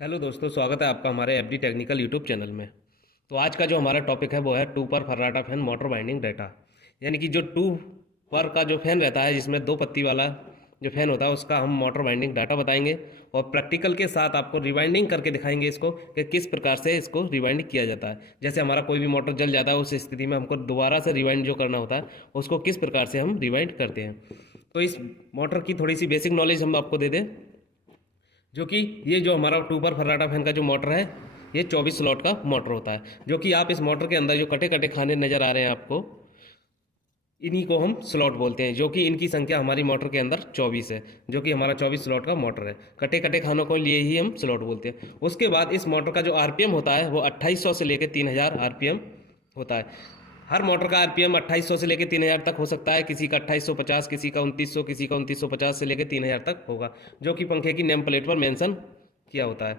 Hello दोस्तों, स्वागत है आपका हमारे एफडी टेक्निकल यूट्यूब चैनल में। तो आज का जो हमारा टॉपिक है वो है टू पर फर्राटा फैन मोटर वाइंडिंग डाटा। यानी कि जो टू पर का जो फैन रहता है जिसमें दो पत्ती वाला जो फैन होता है उसका हम मोटर वाइंडिंग डाटा बताएंगे और प्रैक्टिकल के साथ आपको रिवाइंडिंग करके दिखाएंगे इसको कि किस प्रकार से इसको रिवाइंड किया जाता है। जैसे हमारा कोई भी मोटर जल जाता है उस स्थिति में हमको दोबारा से रिवाइंड जो करना होता है उसको किस प्रकार से हम रिवाइंड करते हैं। तो इस मोटर की थोड़ी सी बेसिक नॉलेज हम आपको दे दें, जो कि ये जो हमारा टू पर फर्राटा फैन का जो मोटर है ये 24 स्लॉट का मोटर होता है। जो कि आप इस मोटर के अंदर जो कटे कटे खाने नज़र आ रहे हैं आपको, इन्हीं को हम स्लॉट बोलते हैं। जो कि इनकी संख्या हमारी मोटर के अंदर 24 है, जो कि हमारा 24 स्लॉट का मोटर है। कटे कटे खानों को लिए ही हम स्लॉट बोलते हैं। उसके बाद इस मोटर का जो आरपीएम होता है वो 2800 से लेकर 3000 आरपीएम होता है। हर मोटर का आरपीएम 2800 से लेकर 3000 तक हो सकता है। किसी का 2850, किसी का 2900, किसी का 2950 से लेकर 3000 तक होगा, जो कि पंखे की नेम प्लेट पर मेंशन किया होता है।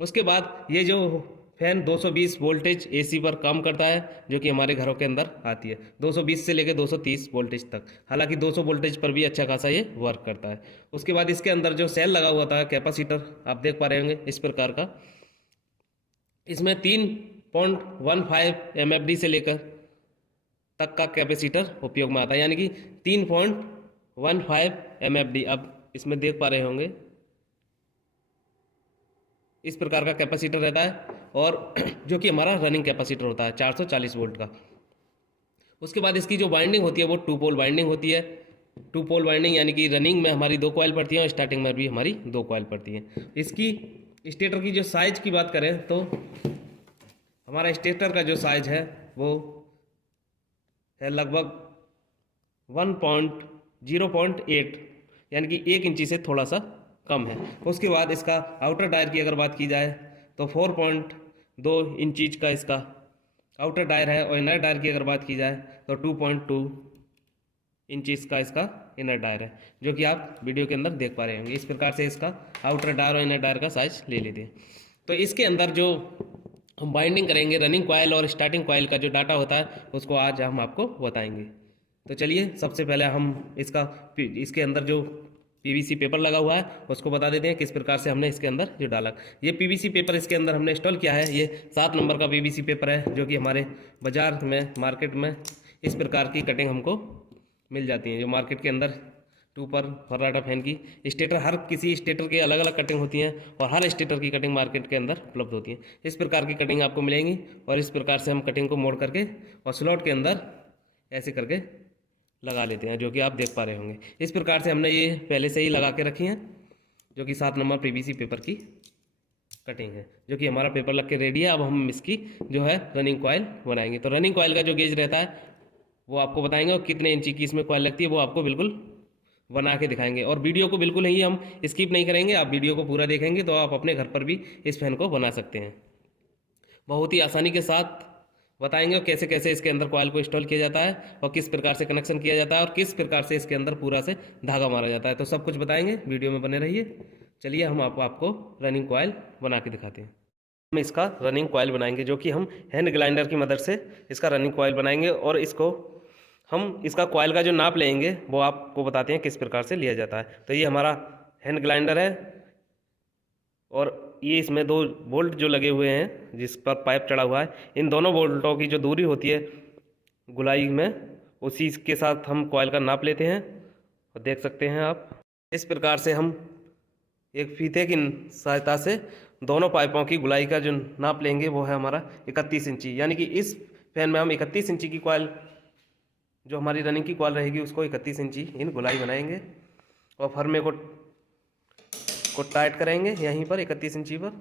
उसके बाद ये जो फैन 220 वोल्टेज एसी पर काम करता है, जो कि हमारे घरों के अंदर आती है 220 से लेकर 230 वोल्टेज तक। हालांकि 200 वोल्टेज पर भी अच्छा खासा ये वर्क करता है। उसके बाद इसके अंदर जो सेल लगा हुआ था कैपेसिटर, आप देख पा रहे होंगे इस प्रकार का। इसमें 3.15 एमएफडी से लेकर तक का कैपेसिटर उपयोग में आता है, यानी कि 3.15 एमएफडी। अब इसमें देख पा रहे होंगे इस प्रकार का कैपेसिटर रहता है, और जो कि हमारा रनिंग कैपेसिटर होता है 440 वोल्ट का। उसके बाद इसकी जो वाइंडिंग होती है वो टू पोल वाइंडिंग होती है। टू पोल वाइंडिंग यानी कि रनिंग में हमारी दो कॉइल पड़ती है और स्टार्टिंग में भी हमारी दो कॉइल पड़ती है। इसकी स्टेटर की जो साइज की बात करें तो हमारा स्टेटर का जो साइज है वो है लगभग 0.8, यानी कि 1 इंची से थोड़ा सा कम है। उसके बाद इसका आउटर टायर की अगर बात की जाए तो 4.2 इंचीज का इसका आउटर टायर है, और इनर टायर की अगर बात की जाए तो 2.2 इंचीज का इसका इनर टायर है, जो कि आप वीडियो के अंदर देख पा रहे होंगे। इस प्रकार से इसका आउटर टायर और इनर टायर का साइज ले लेते हैं। तो इसके अंदर जो हम बाइंडिंग करेंगे रनिंग कॉयल और स्टार्टिंग कॉयल का जो डाटा होता है उसको आज हम आपको बताएंगे। तो चलिए सबसे पहले हम इसके अंदर जो पीवीसी पेपर लगा हुआ है उसको बता देते हैं किस प्रकार से हमने इसके अंदर जो डाला। ये पीवीसी पेपर इसके अंदर हमने इंस्टॉल किया है। ये 7 नंबर का पीवीसी पेपर है, जो कि हमारे बाजार में मार्केट में इस प्रकार की कटिंग हमको मिल जाती है। जो मार्केट के अंदर टू पर फर्राटा फैन की स्टेटर, हर किसी स्टेटर के अलग अलग कटिंग होती हैं और हर स्टेटर की कटिंग मार्केट के अंदर उपलब्ध होती है। इस प्रकार की कटिंग आपको मिलेंगी, और इस प्रकार से हम कटिंग को मोड़ करके और स्लॉट के अंदर ऐसे करके लगा लेते हैं, जो कि आप देख पा रहे होंगे। इस प्रकार से हमने ये पहले से ही लगा के रखी हैं, जो कि 7 नंबर पीवीसी पेपर की कटिंग है, जो कि हमारा पेपर लग के रेडी है। अब हम इसकी जो है रनिंग कॉयल बनाएंगे। तो रनिंग कॉयल का जो गेज रहता है वो आपको बताएंगे, और कितने इंची की इसमें कॉयल लगती है वो आपको बिल्कुल बना के दिखाएंगे। और वीडियो को बिल्कुल ही हम स्किप नहीं करेंगे, आप वीडियो को पूरा देखेंगे तो आप अपने घर पर भी इस फैन को बना सकते हैं। बहुत ही आसानी के साथ बताएंगे और कैसे कैसे इसके अंदर कॉयल को इंस्टॉल किया जाता है और किस प्रकार से कनेक्शन किया जाता है और किस प्रकार से इसके अंदर पूरा से धागा मारा जाता है। तो सब कुछ बताएंगे, वीडियो में बने रहिए। चलिए हम आपको रनिंग कॉयल बना के दिखाते हैं। हम इसका रनिंग कॉयल बनाएंगे, जो कि हम हैंड ग्राइंडर की मदद से इसका रनिंग कॉयल बनाएंगे, और इसको हम इसका कॉयल का जो नाप लेंगे वो आपको बताते हैं किस प्रकार से लिया जाता है। तो ये हमारा हैंड ग्राइंडर है, और ये इसमें 2 बोल्ट जो लगे हुए हैं जिस पर पाइप चढ़ा हुआ है, इन दोनों बोल्टों की जो दूरी होती है गुलाई में, उसी के साथ हम कॉयल का नाप लेते हैं। और देख सकते हैं आप इस प्रकार से हम एक फीते की सहायता से दोनों पाइपों की गुलाई का जो नाप लेंगे वो है हमारा 31 इंची। यानी कि इस फैन में हम 31 इंची की कॉयल, जो हमारी रनिंग की कॉयल रहेगी उसको 31 इंची इन गुलाई बनाएंगे, और फर्मे को टाइट करेंगे यहीं पर 31 इंची पर।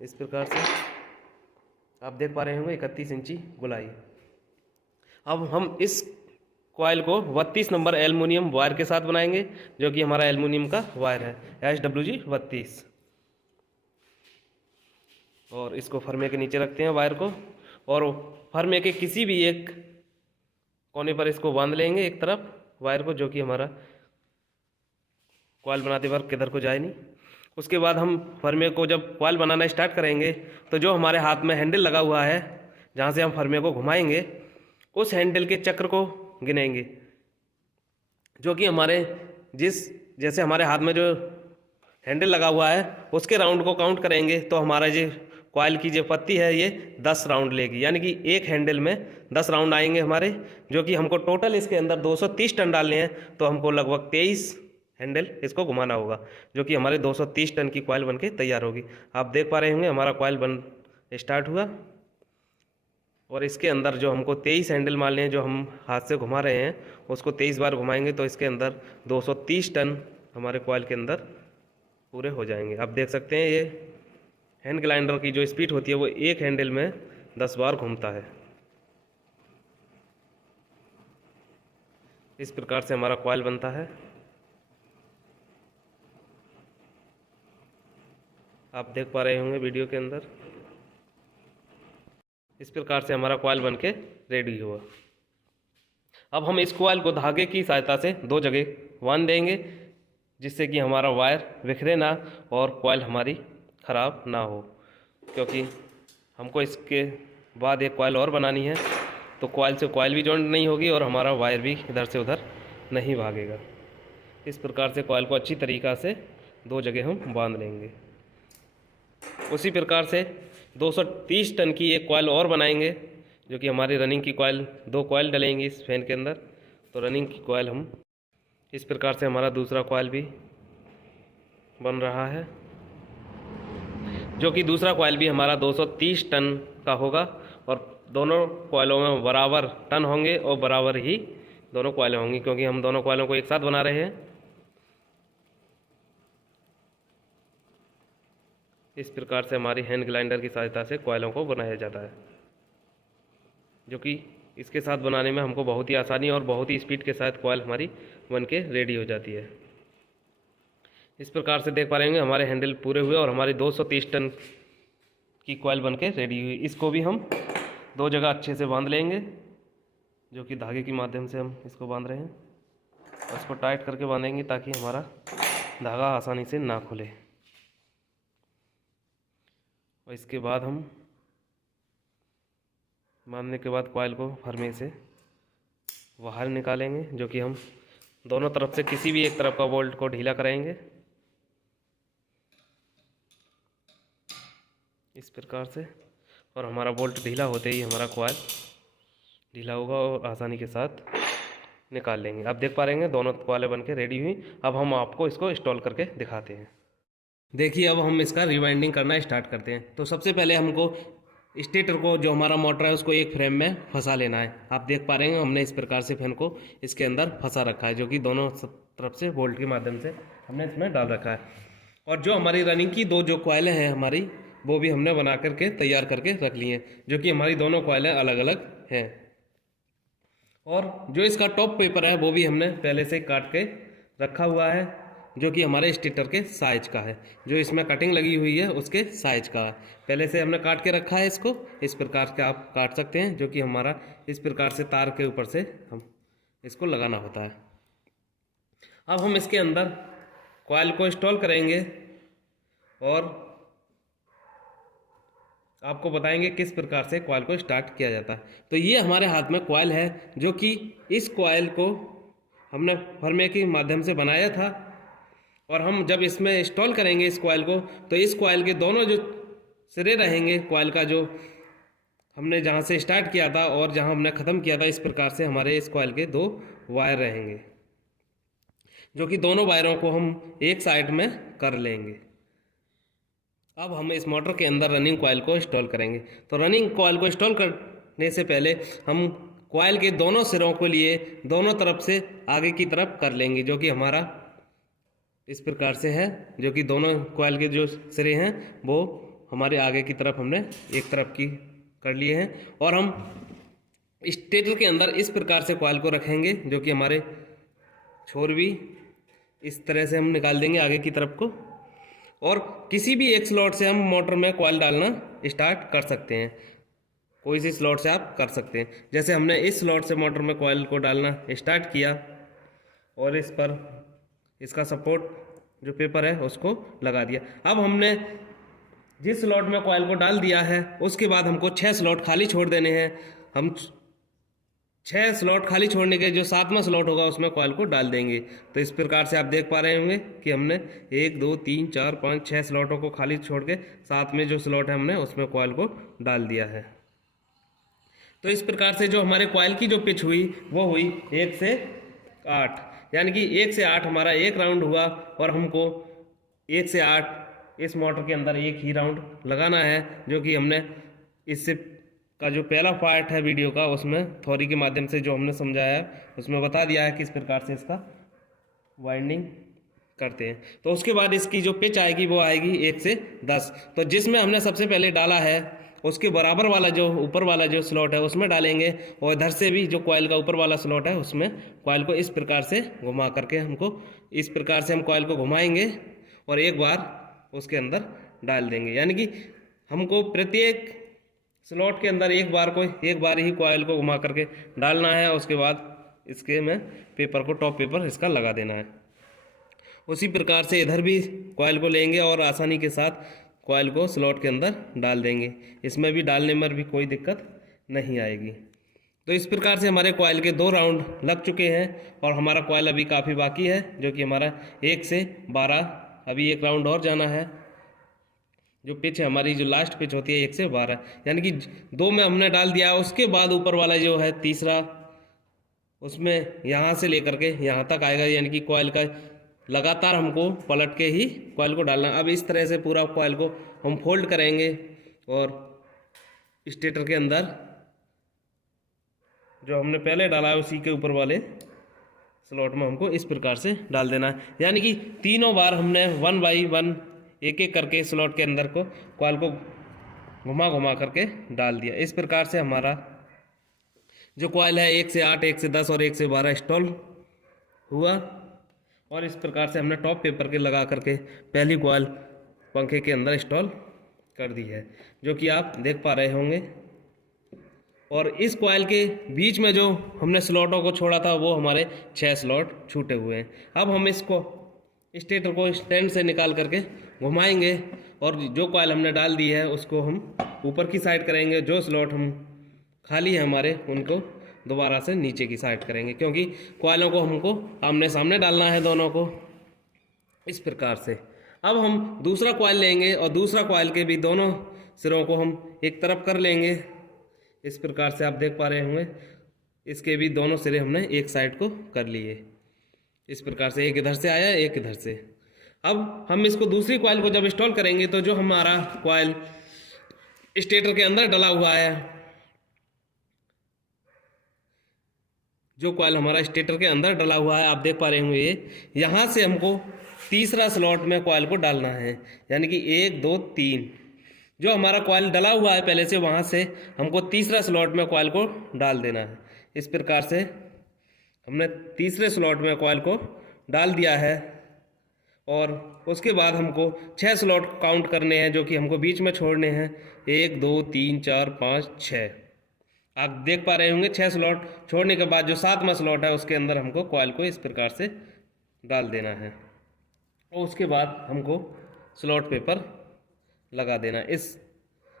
इस प्रकार से आप देख पा रहे होंगे 31 इंची गुलाई। अब हम इस कॉयल को 32 नंबर एल्युमिनियम वायर के साथ बनाएंगे, जो कि हमारा एल्युमिनियम का वायर है SWG 32। और इसको फर्मे के नीचे रखते हैं वायर को, और फर्मे के किसी भी एक कोने पर इसको बांध लेंगे एक तरफ वायर को, जो कि हमारा कॉयल बनाते वक्त किधर को जाए नहीं। उसके बाद हम फर्मे को जब कॉयल बनाना स्टार्ट करेंगे तो जो हमारे हाथ में हैंडल लगा हुआ है, जहाँ से हम फर्मे को घुमाएंगे, उस हैंडल के चक्र को गिनेंगे, जो कि हमारे जैसे हमारे हाथ में जो हैंडल लगा हुआ है उसके राउंड को काउंट करेंगे तो हमारा जो कॉइल की जो पत्ती है ये 10 राउंड लेगी, यानी कि एक हैंडल में 10 राउंड आएंगे हमारे, जो कि हमको टोटल इसके अंदर 230 टन डालने हैं। तो हमको लगभग 23 हैंडल इसको घुमाना होगा, जो कि हमारे 230 टन की कॉइल बनके तैयार होगी। आप देख पा रहे होंगे हमारा कॉइल बन स्टार्ट हुआ और इसके अंदर जो हमको 23 हैंडल मारने हैं, जो हम हाथ से घुमा रहे हैं उसको 23 बार घुमाएंगे तो इसके अंदर 230 टन हमारे कॉइल के अंदर पूरे हो जाएंगे। आप देख सकते हैं ये हैंड ग्लाइंडर की जो स्पीड होती है वो एक हैंडल में 10 बार घूमता है। इस प्रकार से हमारा कॉइल बनता है। आप देख पा रहे होंगे वीडियो के अंदर इस प्रकार से हमारा कॉइल बनके रेडी हुआ। अब हम इस कॉइल को धागे की सहायता से 2 जगह बांध देंगे, जिससे कि हमारा वायर बिखरे ना और कॉइल हमारी ख़राब ना हो, क्योंकि हमको इसके बाद एक कॉइल और बनानी है, तो कॉइल से कॉइल भी जॉइंट नहीं होगी और हमारा वायर भी इधर से उधर नहीं भागेगा। इस प्रकार से कॉइल को अच्छी तरीक़ा से 2 जगह हम बांध लेंगे। उसी प्रकार से 230 टन की एक कॉइल और बनाएंगे, जो कि हमारी रनिंग की कॉइल 2 कॉइल डलेंगी इस फैन के अंदर। तो रनिंग की कॉइल हम इस प्रकार से हमारा दूसरा कॉइल भी बन रहा है, जो कि दूसरा कॉइल भी हमारा 230 टन का होगा और दोनों कॉइलों में बराबर टन होंगे और बराबर ही दोनों कॉइलें होंगी, क्योंकि हम दोनों कॉइलों को एक साथ बना रहे हैं। इस प्रकार से हमारी हैंड ग्लाइंडर की सहायता से कॉइलों को बनाया जाता है, जो कि इसके साथ बनाने में हमको बहुत ही आसानी और बहुत ही स्पीड के साथ कॉइल हमारी बन के रेडी हो जाती है। इस प्रकार से देख पा रहे होंगे हमारे हैंडल पूरे हुए और हमारी 230 टन की कॉइल बन के रेडी हुई। इसको भी हम 2 जगह अच्छे से बांध लेंगे, जो कि धागे के माध्यम से हम इसको बांध रहे हैं। और इसको टाइट करके बांधेंगे ताकि हमारा धागा आसानी से ना खुले। और इसके बाद हम बांधने के बाद कॉइल को फरमे से बाहर निकालेंगे, जो कि हम दोनों तरफ से किसी भी एक तरफ का बोल्ट को ढीला कराएंगे इस प्रकार से। और हमारा बोल्ट ढीला होते ही हमारा कॉइल ढीला होगा और आसानी के साथ निकाल लेंगे। आप देख पा रहे हैं दोनों कॉइलें बन के रेडी हुई। अब हम आपको इसको इंस्टॉल करके दिखाते हैं। देखिए अब हम इसका रिवाइंडिंग करना स्टार्ट करते हैं। तो सबसे पहले हमको स्टेटर को, जो हमारा मोटर है, उसको एक फ्रेम में फंसा लेना है। आप देख पा रहे हैं हमने इस प्रकार से फैन को इसके अंदर फंसा रखा है, जो कि दोनों तरफ से बोल्ट के माध्यम से हमने इसमें डाल रखा है। और जो हमारी रनिंग की 2 जो कॉइलें हैं हमारी, वो भी हमने बना करके तैयार करके रख ली हैं, जो कि हमारी दोनों कॉइलें अलग अलग हैं। और जो इसका टॉप पेपर है वो भी हमने पहले से काट के रखा हुआ है, जो कि हमारे स्टेटर के साइज का है। जो इसमें कटिंग लगी हुई है उसके साइज का है, पहले से हमने काट के रखा है इसको। इस प्रकार के आप काट सकते हैं, जो कि हमारा इस प्रकार से तार के ऊपर से हम इसको लगाना होता है। अब हम इसके अंदर कॉइल को इंस्टॉल करेंगे और आपको बताएंगे किस प्रकार से कॉइल को स्टार्ट किया जाता है। तो ये हमारे हाथ में कॉइल है, जो कि इस कॉइल को हमने फरमे के माध्यम से बनाया था। और हम जब इसमें इंस्टॉल करेंगे इस कॉइल को, तो इस कॉइल के दोनों जो सिरे रहेंगे कॉइल का, जो हमने जहाँ से स्टार्ट किया था और जहाँ हमने ख़त्म किया था, इस प्रकार से हमारे इस कॉइल के 2 वायर रहेंगे, जो कि दोनों वायरों को हम एक साइड में कर लेंगे। अब हम इस मोटर के अंदर रनिंग कॉइल को इंस्टॉल करेंगे। तो रनिंग कॉइल को इंस्टॉल करने से पहले हम कॉइल के दोनों सिरों को लिए दोनों तरफ से आगे की तरफ कर लेंगे, जो कि हमारा इस प्रकार से है, जो कि दोनों कॉइल के जो सिरे हैं वो हमारे आगे की तरफ हमने एक तरफ की कर लिए हैं। और हम स्टेटर के अंदर इस प्रकार से कॉइल को रखेंगे, जो कि हमारे छोर भी इस तरह से हम निकाल देंगे आगे की तरफ को। और किसी भी एक स्लॉट से हम मोटर में कॉइल डालना स्टार्ट कर सकते हैं, कोई सी स्लॉट से आप कर सकते हैं। जैसे हमने इस स्लॉट से मोटर में कॉइल को डालना स्टार्ट किया और इस पर इसका सपोर्ट जो पेपर है उसको लगा दिया। अब हमने जिस स्लॉट में कॉइल को डाल दिया है उसके बाद हमको 6 स्लॉट खाली छोड़ देने हैं। हम 6 स्लॉट खाली छोड़ने के जो 7वां स्लॉट होगा उसमें कॉइल को डाल देंगे। तो इस प्रकार से आप देख पा रहे होंगे कि हमने 1 2 3 4 5 6 स्लॉटों को खाली छोड़ के 7 में जो स्लॉट है हमने उसमें कॉइल को डाल दिया है। तो इस प्रकार से जो हमारे कॉइल की जो पिच हुई वो हुई 1 से 8, यानी कि 1 से 8 हमारा एक राउंड हुआ और हमको 1 से 8 इस मोटर के अंदर एक ही राउंड लगाना है, जो कि हमने इससे का जो पहला पार्ट है वीडियो का उसमें थ्योरी के माध्यम से जो हमने समझाया है उसमें बता दिया है किस प्रकार से इसका वाइंडिंग करते हैं। तो उसके बाद इसकी जो पिच आएगी वो आएगी 1 से 10। तो जिसमें हमने सबसे पहले डाला है उसके बराबर वाला जो ऊपर वाला जो स्लॉट है उसमें डालेंगे, और इधर से भी जो कॉइल का ऊपर वाला स्लॉट है उसमें कॉइल को इस प्रकार से घुमा करके हमको इस प्रकार से हम कॉइल को घुमाएंगे और एक बार उसके अंदर डाल देंगे। यानी कि हमको प्रत्येक स्लॉट के अंदर एक बार ही कॉइल को घुमा करके डालना है। उसके बाद इसके में पेपर को टॉप पेपर इसका लगा देना है। उसी प्रकार से इधर भी कॉइल को लेंगे और आसानी के साथ कॉइल को स्लॉट के अंदर डाल देंगे। इसमें भी डालने में भी कोई दिक्कत नहीं आएगी। तो इस प्रकार से हमारे कॉइल के 2 राउंड लग चुके हैं और हमारा कॉइल अभी काफ़ी बाकी है, जो कि हमारा 1 से 12 अभी एक राउंड और जाना है। जो पिच है हमारी जो लास्ट पिच होती है 1 से 12, यानी कि 2 में हमने डाल दिया। उसके बाद ऊपर वाला जो है तीसरा उसमें यहाँ से लेकर के यहाँ तक आएगा, यानी कि कॉइल का लगातार हमको पलट के ही कॉइल को डालना। अब इस तरह से पूरा कॉइल को हम फोल्ड करेंगे और स्टेटर के अंदर जो हमने पहले डाला है उसी के ऊपर वाले स्लॉट में हमको इस प्रकार से डाल देना है। यानी कि तीनों बार हमने 1 बाई 1 एक एक करके स्लॉट के अंदर को कॉइल को घुमा घुमा करके डाल दिया। इस प्रकार से हमारा जो कॉइल है 1 से 8, 1 से 10 और 1 से 12 इंस्टॉल हुआ। और इस प्रकार से हमने टॉप पेपर के लगा करके पहली कॉइल पंखे के अंदर इंस्टॉल कर दी है, जो कि आप देख पा रहे होंगे। और इस कॉइल के बीच में जो हमने स्लॉटों को छोड़ा था वो हमारे 6 स्लॉट छूटे हुए हैं। अब हम इसको स्टेटर को स्टैंड से निकाल करके घुमाएंगे और जो कॉइल हमने डाल दी है उसको हम ऊपर की साइड करेंगे। जो स्लॉट हम खाली है हमारे उनको दोबारा से नीचे की साइड करेंगे, क्योंकि कॉइलों को हमको आमने सामने डालना है दोनों को इस प्रकार से। अब हम दूसरा कॉइल लेंगे और दूसरा कॉइल के भी दोनों सिरों को हम एक तरफ कर लेंगे। इस प्रकार से आप देख पा रहे होंगे इसके भी दोनों सिरे हमने एक साइड को कर लिए। इस प्रकार से एक इधर से आया एक इधर से। अब हम इसको दूसरी कॉइल को जब इंस्टॉल करेंगे तो जो हमारा कॉइल स्टेटर के अंदर डला हुआ है, जो कॉइल हमारा स्टेटर के अंदर डला हुआ है आप देख पा रहे होंगे यहाँ से हमको तीसरा स्लॉट में कॉइल को डालना है। यानी कि 1 2 3 जो हमारा कॉइल डला हुआ है पहले से वहाँ से हमको तीसरा स्लॉट में कॉइल को डाल देना है। इस प्रकार से हमने तीसरे स्लॉट में कॉइल को डाल दिया है और उसके बाद हमको 6 स्लॉट काउंट करने हैं, जो कि हमको बीच में छोड़ने हैं। 1 2 3 4 5 6 आप देख पा रहे होंगे। 6 स्लॉट छोड़ने के बाद जो 7वां स्लॉट है उसके अंदर हमको कॉइल को इस प्रकार से डाल देना है और उसके बाद हमको स्लॉट पेपर लगा देना।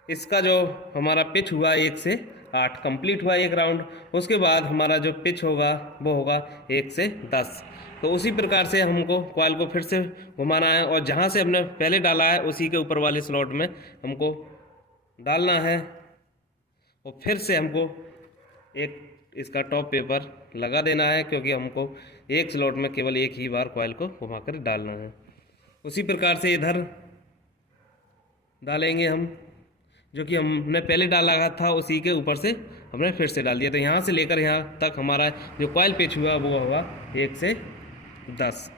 इसका जो हमारा पिच हुआ 1 से 8 कंप्लीट हुआ एक राउंड। उसके बाद हमारा जो पिच होगा वो होगा 1 से 10। तो उसी प्रकार से हमको कॉइल को फिर से घुमाना है और जहाँ से हमने पहले डाला है उसी के ऊपर वाले स्लॉट में हमको डालना है और फिर से हमको एक इसका टॉप पेपर लगा देना है, क्योंकि हमको एक स्लॉट में केवल एक ही बार कॉइल को घुमाकर डालना है। उसी प्रकार से इधर डालेंगे हम, जो कि हमने पहले डाला था उसी के ऊपर से हमने फिर से डाल दिया। तो यहाँ से लेकर यहाँ तक हमारा जो कॉइल पिच हुआ वो हुआ 1 से 10।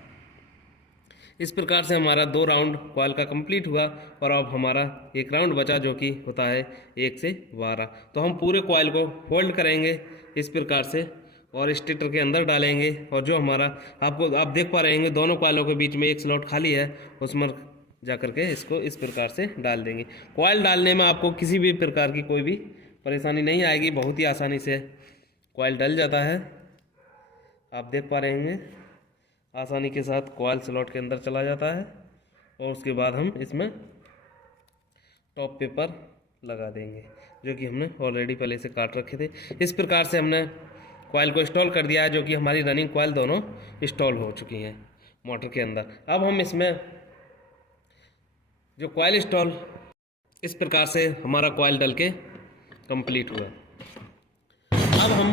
इस प्रकार से हमारा 2 राउंड कॉइल का कंप्लीट हुआ और अब हमारा एक राउंड बचा, जो कि होता है 1 से 12। तो हम पूरे कॉइल को फोल्ड करेंगे इस प्रकार से और स्टेटर के अंदर डालेंगे और जो हमारा आप देख पा रहे होंगे दोनों कॉइलों के बीच में एक स्लॉट खाली है, उसमें जा कर के इसको इस प्रकार से डाल देंगे। कॉइल डालने में आपको किसी भी प्रकार की कोई भी परेशानी नहीं आएगी, बहुत ही आसानी से कॉइल डल जाता है। आप देख पा रहे होंगे आसानी के साथ कॉइल स्लॉट के अंदर चला जाता है और उसके बाद हम इसमें टॉप पेपर लगा देंगे, जो कि हमने ऑलरेडी पहले से काट रखे थे। इस प्रकार से हमने कॉइल को इंस्टॉल कर दिया है, जो कि हमारी रनिंग कॉइल दोनों इंस्टॉल हो चुकी हैं मोटर के अंदर। अब हम इसमें जो कॉइल इंस्टॉल, इस प्रकार से हमारा कॉइल डल के कंप्लीट हुआ। अब हम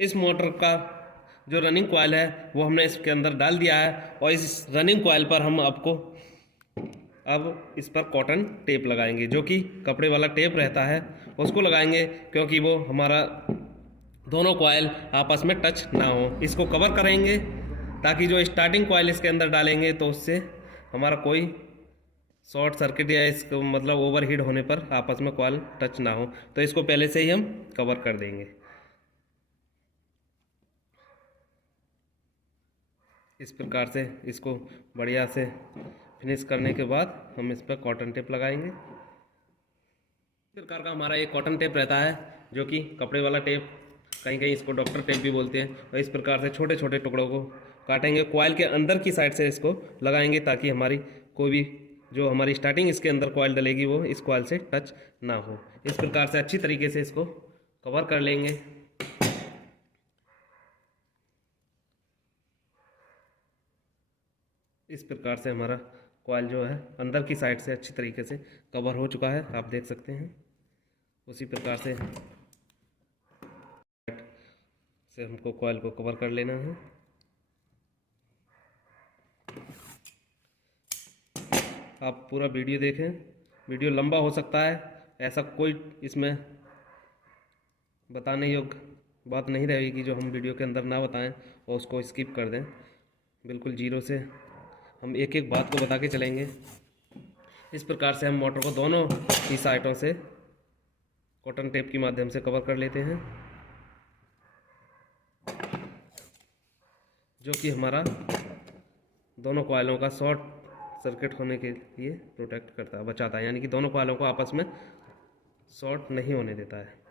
इस मोटर का जो रनिंग कॉइल है वो हमने इसके अंदर डाल दिया है, और इस रनिंग कॉइल पर हम आपको अब इस पर कॉटन टेप लगाएंगे, जो कि कपड़े वाला टेप रहता है उसको लगाएंगे, क्योंकि वो हमारा दोनों कॉइल आपस में टच ना हो। इसको कवर करेंगे ताकि जो स्टार्टिंग कॉइल इसके अंदर डालेंगे तो उससे हमारा कोई शॉर्ट सर्किट या इसको मतलब ओवरहीट होने पर आपस में कॉइल टच ना हो, तो इसको पहले से ही हम कवर कर देंगे। इस प्रकार से इसको बढ़िया से फिनिश करने के बाद हम इस पर कॉटन टेप लगाएंगे। इस प्रकार का हमारा एक कॉटन टेप रहता है, जो कि कपड़े वाला टेप, कहीं कहीं इसको डॉक्टर टेप भी बोलते हैं। और इस प्रकार से छोटे छोटे टुकड़ों को काटेंगे, कॉइल के अंदर की साइड से इसको लगाएंगे, ताकि हमारी कोई भी जो हमारी स्टार्टिंग इसके अंदर कॉइल डलेगी वो इस कॉइल से टच ना हो। इस प्रकार से अच्छी तरीके से इसको कवर कर लेंगे। इस प्रकार से हमारा कॉइल जो है अंदर की साइड से अच्छी तरीके से कवर हो चुका है, आप देख सकते हैं। उसी प्रकार से हमको कॉइल को कवर कर लेना है। आप पूरा वीडियो देखें, वीडियो लंबा हो सकता है, ऐसा कोई इसमें बताने योग्य बात नहीं रहेगी जो हम वीडियो के अंदर ना बताएं और उसको स्किप कर दें। बिल्कुल जीरो से हम एक एक बात को बता के चलेंगे। इस प्रकार से हम मोटर को दोनों ही साइडों से कॉटन टेप के माध्यम से कवर कर लेते हैं, जो कि हमारा दोनों कॉइलों का शॉर्ट सर्किट होने के लिए प्रोटेक्ट करता है, बचाता है, यानी कि दोनों कॉइलों को आपस में शॉर्ट नहीं होने देता है।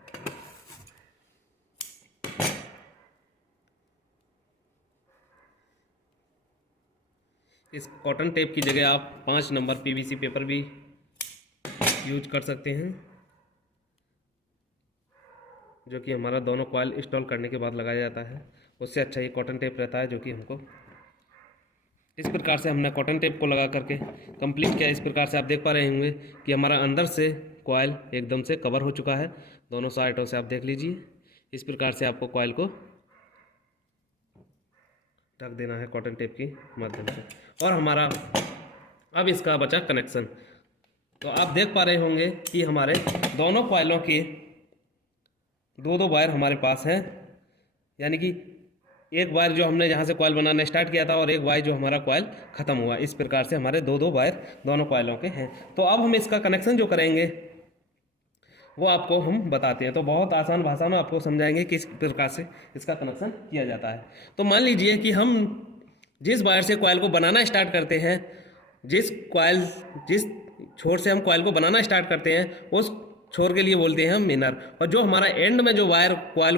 इस कॉटन टेप की जगह आप 5 नंबर पीवीसी पेपर भी यूज कर सकते हैं, जो कि हमारा दोनों कॉइल इंस्टॉल करने के बाद लगाया जाता है। उससे अच्छा ये कॉटन टेप रहता है, जो कि हमको इस प्रकार से हमने कॉटन टेप को लगा करके कंप्लीट किया। इस प्रकार से आप देख पा रहे होंगे कि हमारा अंदर से कॉइल एकदम से कवर हो चुका है, दोनों साइडों से आप देख लीजिए। इस प्रकार से आपको कॉइल को ढक देना है कॉटन टेप के माध्यम से। और हमारा अब इसका बचा कनेक्शन। तो आप देख पा रहे होंगे कि हमारे दोनों कॉइलों के दो वायर हमारे पास हैं, यानी कि एक वायर जो हमने जहाँ से कॉइल बनाना स्टार्ट किया था और एक वायर जो हमारा कॉइल ख़त्म हुआ। इस प्रकार से हमारे दो वायर दोनों कॉइलों के हैं। तो अब हम इसका कनेक्शन जो करेंगे वो आपको हम बताते हैं। तो बहुत आसान भाषा में आपको समझाएंगे कि किस प्रकार से इसका कनेक्शन किया जाता है। तो मान लीजिए कि हम जिस वायर से कॉइल को बनाना स्टार्ट करते हैं, जिस छोर से हम कॉइल को बनाना स्टार्ट करते हैं उस छोर के लिए बोलते हैं हम इनर, और जो हमारा एंड में जो वायर कॉइल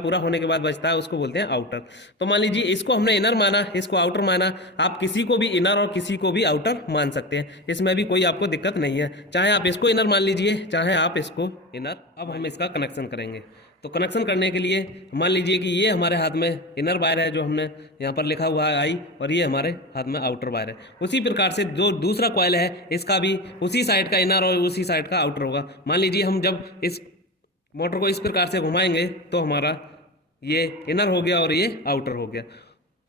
पूरा होने के बाद बचता है उसको बोलते हैं आउटर। तो मान लीजिए इसको हमने इनर माना, इसको आउटर माना। आप किसी को भी इनर और किसी को भी आउटर मान सकते हैं, इसमें भी कोई आपको दिक्कत नहीं है। चाहे आप इसको इनर मान लीजिए, चाहे आप इसको इनर। अब हम इसका कनेक्शन करेंगे। तो कनेक्शन करने के लिए मान लीजिए कि ये हमारे हाथ में इनर वायर है, जो हमने यहाँ पर लिखा हुआ है आई, और ये हमारे हाथ में आउटर वायर है। उसी प्रकार से जो दूसरा कॉइल है इसका भी उसी साइड का इनर और उसी साइड का आउटर होगा। मान लीजिए हम जब इस मोटर को इस प्रकार से घुमाएंगे तो हमारा ये इनर हो गया और ये आउटर हो गया,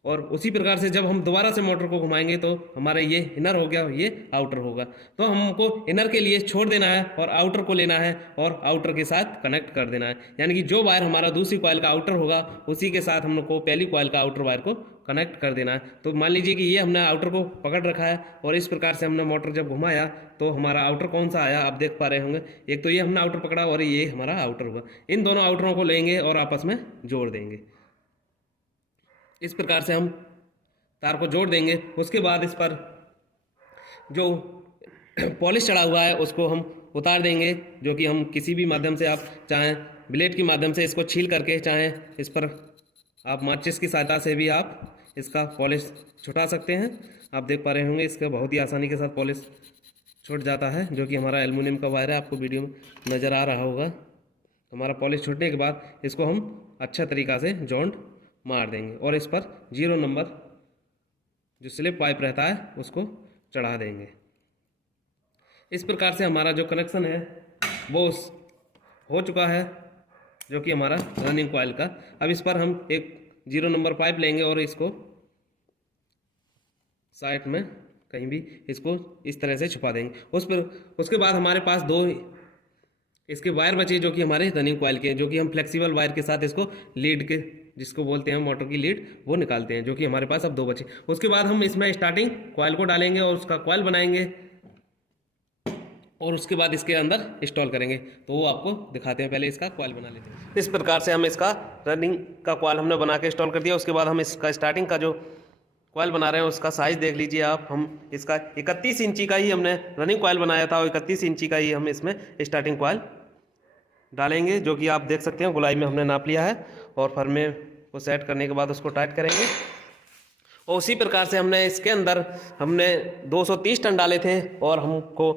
और उसी प्रकार से जब हम दोबारा से मोटर को घुमाएंगे तो हमारा ये इनर हो गया और ये आउटर होगा। तो हमको इनर के लिए छोड़ देना है और आउटर को लेना है और आउटर के साथ कनेक्ट कर देना है, यानी कि जो वायर हमारा दूसरी कॉइल का आउटर होगा उसी के साथ हम लोग को पहली कॉइल का आउटर वायर को कनेक्ट कर देना है। तो मान लीजिए कि ये हमने आउटर को पकड़ रखा है और इस प्रकार से हमने मोटर जब घुमाया तो हमारा आउटर कौन सा आया आप देख पा रहे होंगे। एक तो ये हमने आउटर पकड़ा और ये हमारा आउटर हुआ। इन दोनों आउटरों को लेंगे और आपस में जोड़ देंगे। इस प्रकार से हम तार को जोड़ देंगे। उसके बाद इस पर जो पॉलिश चढ़ा हुआ है उसको हम उतार देंगे, जो कि हम किसी भी माध्यम से, आप चाहें ब्लेड की माध्यम से इसको छील करके, चाहें इस पर आप माचिस की सहायता से भी आप इसका पॉलिश छुटा सकते हैं। आप देख पा रहे होंगे इसका बहुत ही आसानी के साथ पॉलिश छूट जाता है, जो कि हमारा एल्युमिनियम का वायर है, आपको वीडियो में नज़र आ रहा होगा। हमारा पॉलिश छूटने के बाद इसको हम अच्छा तरीक़ा से जॉइंट मार देंगे और इस पर 0 नंबर जो स्लिप पाइप रहता है उसको चढ़ा देंगे। इस प्रकार से हमारा जो कनेक्शन है वो हो चुका है, जो कि हमारा रनिंग कॉइल का। अब इस पर हम एक 0 नंबर पाइप लेंगे और इसको साइड में कहीं भी इसको इस तरह से छुपा देंगे। उसके बाद हमारे पास 2 इसके वायर बचे, जो कि हमारे रनिंग कॉइल के हैं, जो कि हम फ्लेक्सिबल वायर के साथ इसको लीड के, जिसको बोलते हैं मोटर की लीड, वो निकालते हैं, जो कि हमारे पास अब 2 बचे। उसके बाद हम इसमें स्टार्टिंग कॉइल को डालेंगे और उसका कॉइल बनाएंगे और उसके बाद इसके अंदर इंस्टॉल करेंगे। तो वो आपको दिखाते हैं, पहले इसका कॉइल बना लेते हैं। इस प्रकार से हम इसका रनिंग का कॉइल हमने बना के इंस्टॉल कर दिया। उसके बाद हम इसका स्टार्टिंग का जो कॉइल बना रहे हैं उसका साइज़ देख लीजिए आप। हम इसका 31 इंची का ही हमने रनिंग कॉइल बनाया था और 31 इंची का ही हम इसमें स्टार्टिंग कॉइल डालेंगे, जो कि आप देख सकते हैं गोलाई में हमने नाप लिया है। और फर्मे को सेट करने के बाद उसको टाइट करेंगे। और उसी प्रकार से हमने इसके अंदर 230 टन डाले थे और हमको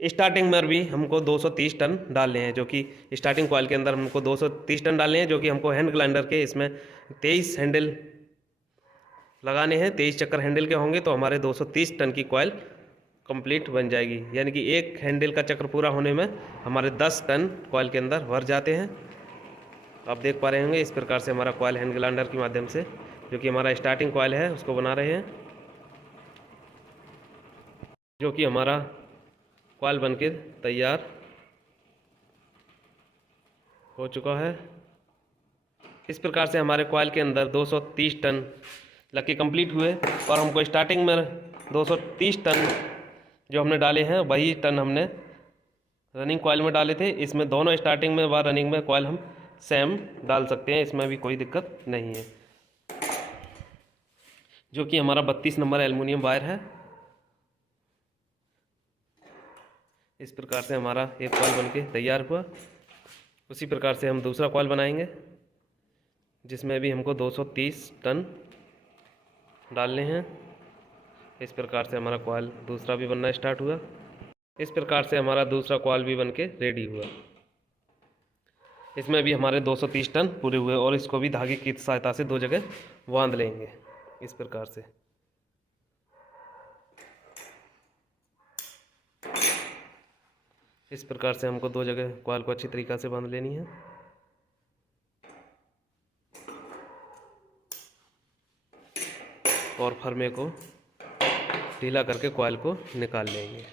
स्टार्टिंग में भी हमको 230 टन डालने हैं, जो कि स्टार्टिंग कॉइल के अंदर हमको 230 टन डालने हैं, जो कि हमको हैंड ग्लाइंडर के इसमें 23 हैंडल लगाने हैं। 23 चक्कर हैंडल के होंगे तो हमारे 230 टन की कॉइल कंप्लीट बन जाएगी। यानी कि एक हैंडल का चक्र पूरा होने में हमारे 10 टन कॉइल के अंदर भर जाते हैं। आप देख पा रहे होंगे इस प्रकार से हमारा कॉइल हैंड ग्लाइंडर के माध्यम से, जो कि हमारा स्टार्टिंग कॉइल है, उसको बना रहे हैं, जो कि हमारा कॉइल बनके तैयार हो चुका है। इस प्रकार से हमारे कॉइल के अंदर 230 टन लग के कंप्लीट हुए और हमको स्टार्टिंग में 230 टन जो हमने डाले हैं वही टन हमने रनिंग कॉइल में डाले थे। इसमें दोनों स्टार्टिंग में व रनिंग में कॉइल हम सेम डाल सकते हैं, इसमें भी कोई दिक्कत नहीं है। जो कि हमारा 32 नंबर एल्युमिनियम वायर है। इस प्रकार से हमारा एक कॉइल बनके तैयार हुआ। उसी प्रकार से हम दूसरा कॉइल बनाएंगे, जिसमें भी हमको 230 टन डालने हैं। इस प्रकार से हमारा कॉइल दूसरा भी बनना स्टार्ट हुआ। इस प्रकार से हमारा दूसरा कॉइल भी बनके रेडी हुआ। इसमें भी हमारे 230 टन पूरे हुए और इसको भी धागे की सहायता से 2 जगह बांध लेंगे इस प्रकार से। इस प्रकार से हमको 2 जगह कॉइल को अच्छी तरीक़ा से बांध लेनी है। और फर्मे को ढीला करके कॉइल को निकाल लेंगे।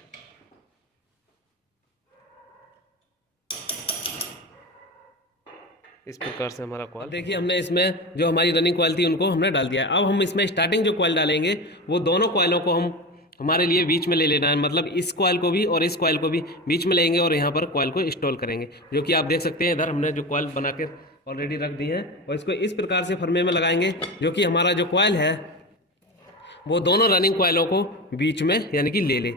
इस प्रकार से हमारा कॉइल, देखिए हमने इसमें जो हमारी रनिंग कॉइल थी उनको हमने डाल दिया है। अब हम इसमें स्टार्टिंग जो कॉइल डालेंगे वो दोनों कॉइलों को हम हमारे लिए बीच में ले लेना है, मतलब इस कॉइल को भी और इस कॉइल को भी बीच में लेंगे और यहाँ पर कॉइल को इंस्टॉल करेंगे, जो कि आप देख सकते हैं। इधर हमने जो कॉइल बना के ऑलरेडी रख दी है और इसको इस प्रकार से फर्मे में लगाएंगे, जो कि हमारा जो कॉइल है वो दोनों रनिंग कॉइलों को बीच में यानी कि ले ले।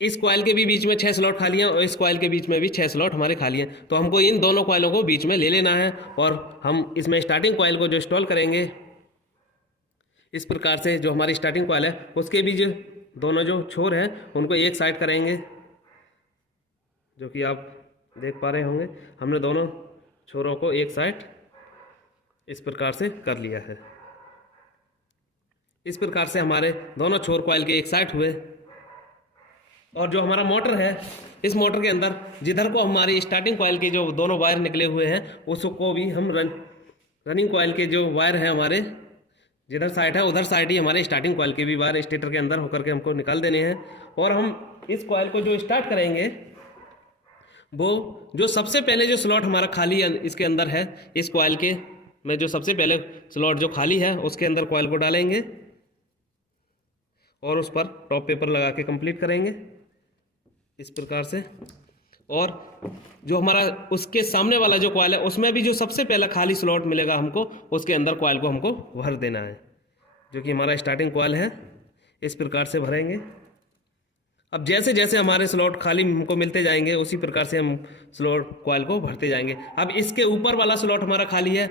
इस कॉइल के भी बीच में 6 स्लॉट खाली हैं और इस कॉइल के बीच में भी 6 स्लॉट हमारे खाली हैं। तो हमको इन दोनों कॉइलों को बीच में ले लेना है और हम इसमें स्टार्टिंग कॉइल को जो इंस्टॉल करेंगे इस प्रकार से, जो हमारी स्टार्टिंग कॉइल है उसके भी जो दोनों जो छोर हैं उनको एक साइड करेंगे, जो कि आप देख पा रहे होंगे। हमने दोनों छोरों को एक साइड इस प्रकार से कर लिया है। इस प्रकार से हमारे दोनों छोर कॉइल के एक साइड हुए। और जो हमारा मोटर है, इस मोटर के अंदर जिधर को हमारी स्टार्टिंग कॉइल के जो दोनों वायर निकले हुए हैं उसको भी हम रनिंग कॉइल के जो वायर हैं हमारे जिधर साइड है उधर साइड ही हमारे स्टार्टिंग कॉइल के भी वायर स्टेटर के अंदर होकर के हमको निकाल देने हैं। और हम इस कॉइल को जो स्टार्ट करेंगे वो जो सबसे पहले जो स्लॉट हमारा खाली इसके अंदर है, इस कॉइल के में जो सबसे पहले स्लॉट जो खाली है उसके अंदर कॉइल को डालेंगे और उस पर टॉप पेपर लगा के कंप्लीट करेंगे इस प्रकार से। और जो हमारा उसके सामने वाला जो कॉइल है उसमें भी जो सबसे पहला खाली स्लॉट मिलेगा हमको उसके अंदर कॉइल को हमको भर देना है, जो कि हमारा स्टार्टिंग कॉइल है। इस प्रकार से भरेंगे। अब जैसे जैसे हमारे स्लॉट खाली हमको मिलते जाएंगे उसी प्रकार से हम स्लॉट कॉइल को भरते जाएंगे। अब इसके ऊपर वाला स्लॉट हमारा खाली है,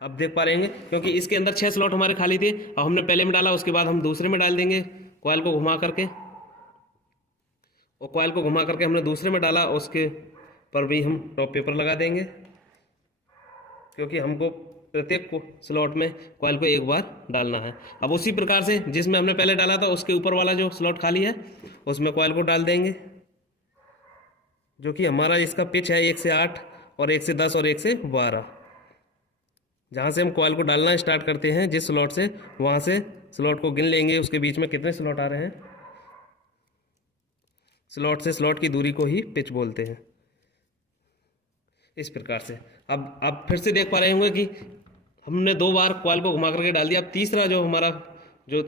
आप देख पा रहे हैं, क्योंकि इसके अंदर 6 स्लॉट हमारे खाली थे। अब हमने पहले में डाला, उसके बाद हम दूसरे में डाल देंगे कॉइल को घुमा करके, और कॉइल को घुमा करके हमने दूसरे में डाला, उसके पर भी हम टॉप पेपर लगा देंगे, क्योंकि हमको प्रत्येक स्लॉट में कॉइल को एक बार डालना है। अब उसी प्रकार से जिसमें हमने पहले डाला था उसके ऊपर वाला जो स्लॉट खाली है उसमें कॉइल को डाल देंगे, जो कि हमारा इसका पिच है 1 से 8 और 1 से 10 और 1 से 12। जहाँ से हम कॉइल को डालना स्टार्ट करते हैं जिस स्लॉट से, वहाँ से स्लॉट को गिन लेंगे उसके बीच में कितने स्लॉट आ रहे हैं। स्लॉट से स्लॉट की दूरी को ही पिच बोलते हैं। इस प्रकार से अब आप फिर से देख पा रहे होंगे कि हमने 2 बार कॉइल को घुमा करके डाल दिया। अब तीसरा जो हमारा जो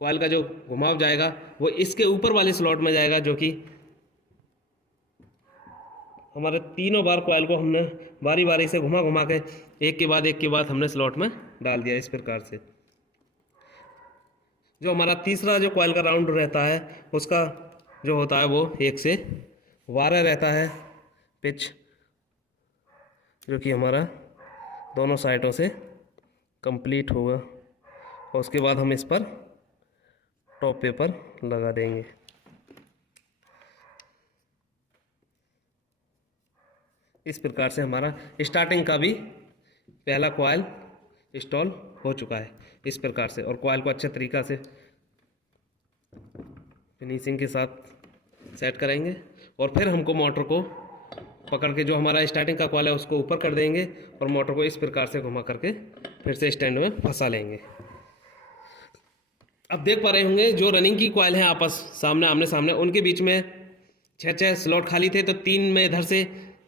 कॉइल का जो घुमाव जाएगा वो इसके ऊपर वाले स्लॉट में जाएगा, जो कि हमारे तीनों बार कॉइल को हमने बारी बारी से घुमा घुमा के एक के बाद हमने स्लॉट में डाल दिया। इस प्रकार से जो हमारा तीसरा जो कॉइल का राउंड रहता है उसका जो होता है वो 1 से 12 रहता है पिच, जो कि हमारा दोनों साइडों से कंप्लीट होगा। और उसके बाद हम इस पर टॉप पेपर लगा देंगे। इस प्रकार से हमारा स्टार्टिंग का भी पहला कॉइल इंस्टॉल हो चुका है इस प्रकार से। और कॉइल को अच्छे तरीक़ा से फिनिशिंग के साथ सेट करेंगे और फिर हमको मोटर को पकड़ के जो हमारा स्टार्टिंग का कॉइल है उसको ऊपर कर देंगे और मोटर को इस प्रकार से घुमा करके फिर से स्टैंड में फंसा लेंगे। अब देख पा रहे होंगे जो रनिंग की कॉइल है आपस सामने आमने सामने, उनके बीच में 6 स्लॉट खाली थे। तो 3 में इधर से